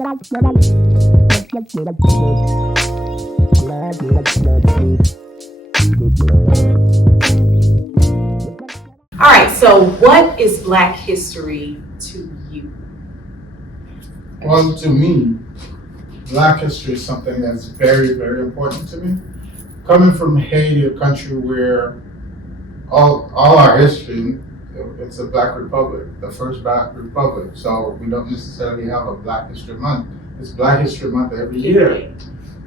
All right, so what is Black history to you? Well, to me, Black history is something that's very, very important to me. Coming from Haiti, a country where all our history, it's a Black republic, the first Black republic. So we don't necessarily have a Black History Month. It's Black History Month every year.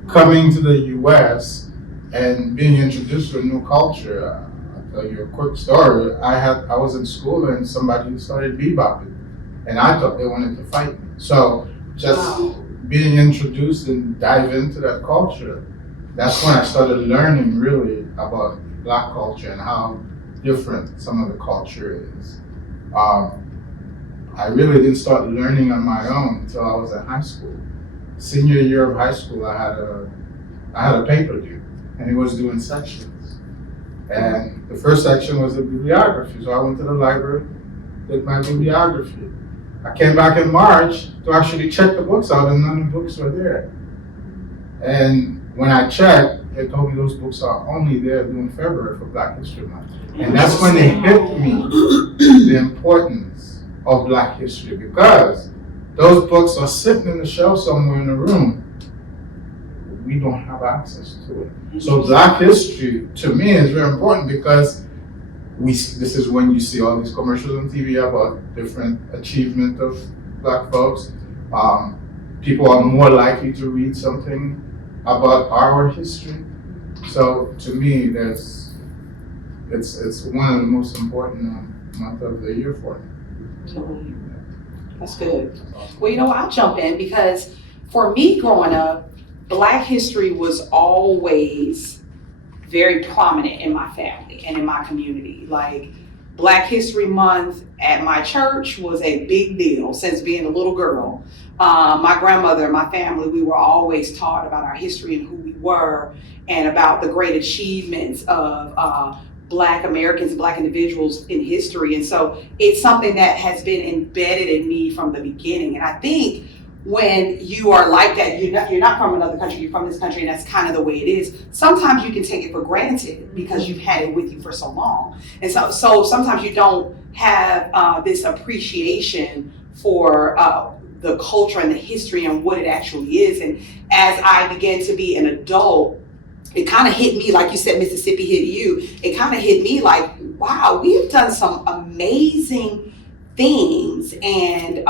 Coming to the U.S. and being introduced to a new culture, I'll tell you a quick story. I was in school and somebody started bebopping, and I thought they wanted to fight me. So just being introduced and dive into that culture, that's when I started learning really about Black culture and how different some of the culture is. I really didn't start learning on my own until I was in high school. Senior year of high school, I had a paper due, and it was doing sections. And the first section was a bibliography, so I went to the library, did my bibliography. I came back in March to actually check the books out, and none of the books were there. And when I checked, they told me those books are only there during February for Black History Month. And that's when it hit me the importance of Black history, because those books are sitting in the shelf somewhere in the room. We don't have access to it. So Black history, to me, is very important because this is when you see all these commercials on TV about different achievement of Black folks. People are more likely to read something about our history. So to me, it's one of the most important month of the year for me. That's good. Well, you know, I'll jump in because for me growing up, Black history was always very prominent in my family and in my community. Like Black History Month at my church was a big deal since being a little girl. My grandmother and my family, we were always taught about our history and who we were and about the great achievements of Black Americans, Black individuals in history. And so it's something that has been embedded in me from the beginning. And I think when you are like that, you're not from another country, you're from this country, and that's kind of the way it is. Sometimes you can take it for granted because you've had it with you for so long. And so sometimes you don't have this appreciation for the culture and the history and what it actually is. And as I began to be an adult, it kind of hit me, like you said, Mississippi hit you. It kind of hit me like, wow, we have done some amazing things. And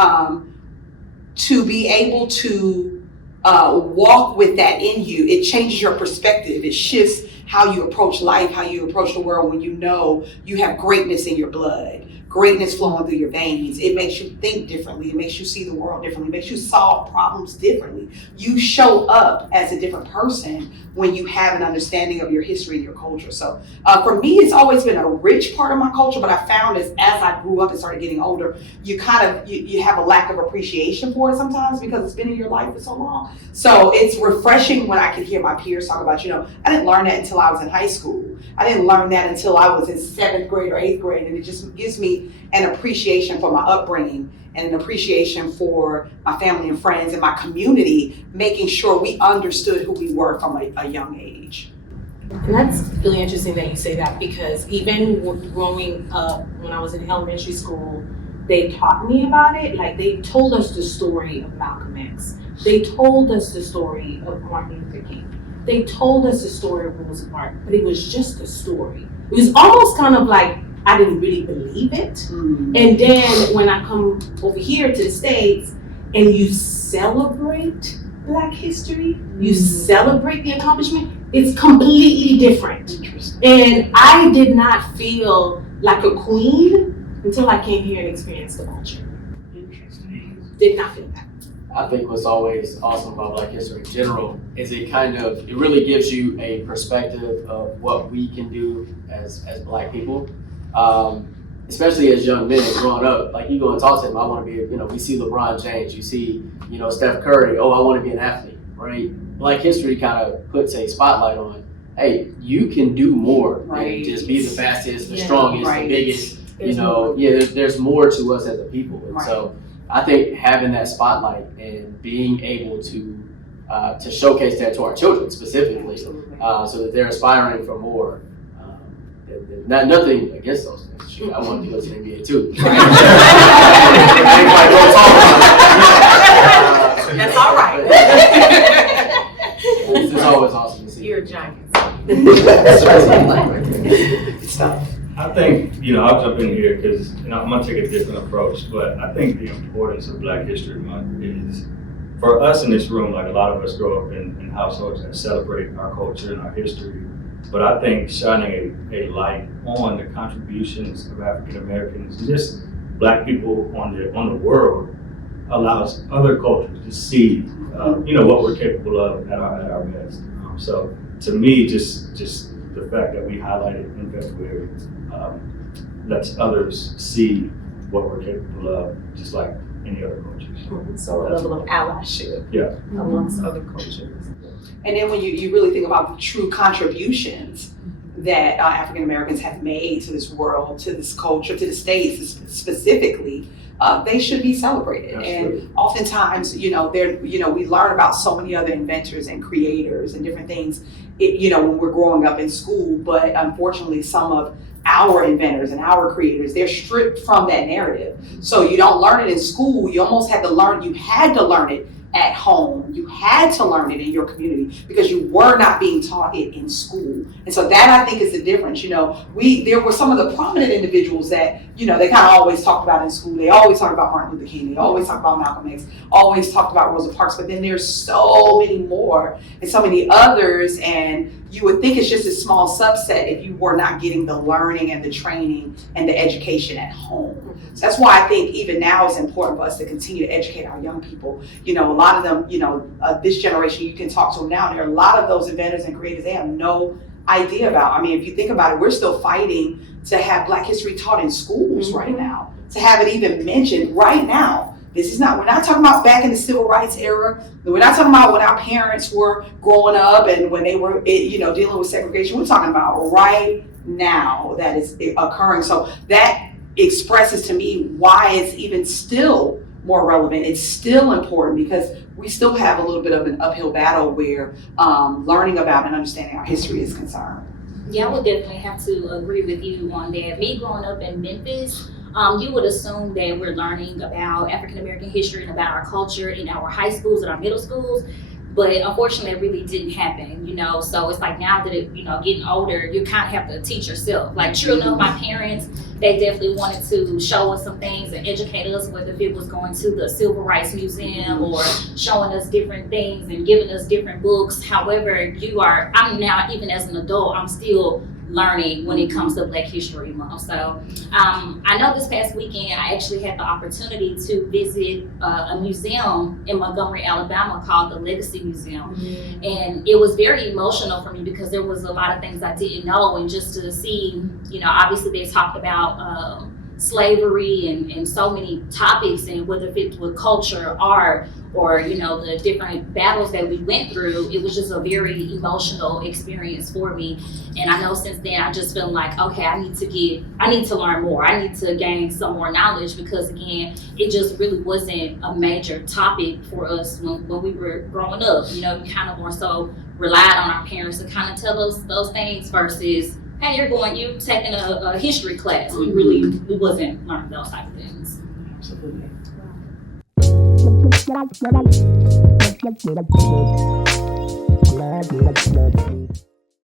to be able to walk with that in you, it changes your perspective. It shifts how you approach life, how you approach the world when you know you have greatness in your blood, greatness flowing through your veins. It makes you think differently. It makes you see the world differently. It makes you solve problems differently. You show up as a different person when you have an understanding of your history and your culture. So for me, it's always been a rich part of my culture, but I found as I grew up and started getting older, you have a lack of appreciation for it sometimes because it's been in your life for so long. So it's refreshing when I can hear my peers talk about, I didn't learn that until I was in high school. I didn't learn that until I was in 7th grade or 8th grade. And it just gives me an appreciation for my upbringing and an appreciation for my family and friends and my community, making sure we understood who we were from a young age. And that's really interesting that you say that, because even growing up, when I was in elementary school, they taught me about it. Like, they told us the story of Malcolm X. They told us the story of Martin Luther King. They told us the story of Rosa Parks, but it was just a story. It was almost kind of like I didn't really believe it. Mm-hmm. And then when I come over here to the States and you celebrate Black history, you celebrate the accomplishment, it's completely different. And I did not feel like a queen until I came here and experienced the culture. Interesting. Did not feel that. I think what's always awesome about Black history in general is it really gives you a perspective of what we can do as Black people. Especially as young men growing up, like you go and talk to them, I want to be, we see LeBron James, you see, Steph Curry, I want to be an athlete, right? Black history kind of puts a spotlight on, hey, you can do more than just be the fastest, the strongest, the biggest, there's more to us as a people. And so I think having that spotlight and being able to showcase that to our children specifically, so that they're aspiring for more. Nothing against those things. Shoot, I wanted to go to the NBA too. That's all right. It's always awesome to see. You're a giant. I think, I'll jump in here because, I'm gonna take a different approach, but I think the importance of Black History Month is, for us in this room, like a lot of us grow up in households that celebrate our culture and our history, but I think shining a light on the contributions of African Americans and just Black people on the world allows other cultures to see, what we're capable of at our best. So to me, just the fact that we highlight it in February lets others see what we're capable of, just like any other cultures. So a level of allyship amongst other cultures. And then when you really think about the true contributions that African Americans have made to this world, to this culture, to the States specifically, they should be celebrated. Absolutely. And oftentimes, we learn about so many other inventors and creators and different things, when we're growing up in school. But unfortunately, some of our inventors and our creators, they're stripped from that narrative. So you don't learn it in school. You almost had to learn it at home. You had to learn it in your community because you were not being taught it in school. And so that, I think, is the difference. There were some of the prominent individuals that, they kind of always talked about in school. They always talked about Martin Luther King. They always talked about Malcolm X, always talked about Rosa Parks, but then there's so many more and so many others. And you would think it's just a small subset if you were not getting the learning and the training and the education at home. So that's why I think even now it's important for us to continue to educate our young people. A lot of them, this generation, you can talk to them now. There are a lot of those inventors and creators they have no idea about. I mean, if you think about it, we're still fighting to have Black history taught in schools right now, to have it even mentioned right now. We're not talking about back in the civil rights era. We're not talking about when our parents were growing up and when they were, dealing with segregation. We're talking about right now that is occurring. So that expresses to me why it's even still more relevant. It's still important because we still have a little bit of an uphill battle where learning about and understanding our history is concerned. Yeah, I would definitely have to agree with you on that. Me growing up in Memphis, you would assume that we're learning about African American history and about our culture in our high schools and our middle schools. But unfortunately, it really didn't happen, So it's like now that getting older, you kind of have to teach yourself. Like, true enough, my parents, they definitely wanted to show us some things and educate us, whether if it was going to the Civil Rights Museum or showing us different things and giving us different books. However, I'm now, even as an adult, I'm still learning when it comes to Black History Month. So I know this past weekend I actually had the opportunity to visit a museum in Montgomery, Alabama called the Legacy Museum. And it was very emotional for me because there was a lot of things I didn't know, and just to see, obviously they talked about slavery and so many topics, and whether it's with culture, art, or the different battles that we went through, it was just a very emotional experience for me. And I know since then I just feel like, okay, I need to learn more. I need to gain some more knowledge because, again, it just really wasn't a major topic for us when we were growing up. We kind of more so relied on our parents to kind of tell us those things versus, hey, you're taking a history class. We wasn't learning those type of things. Absolutely. Wow.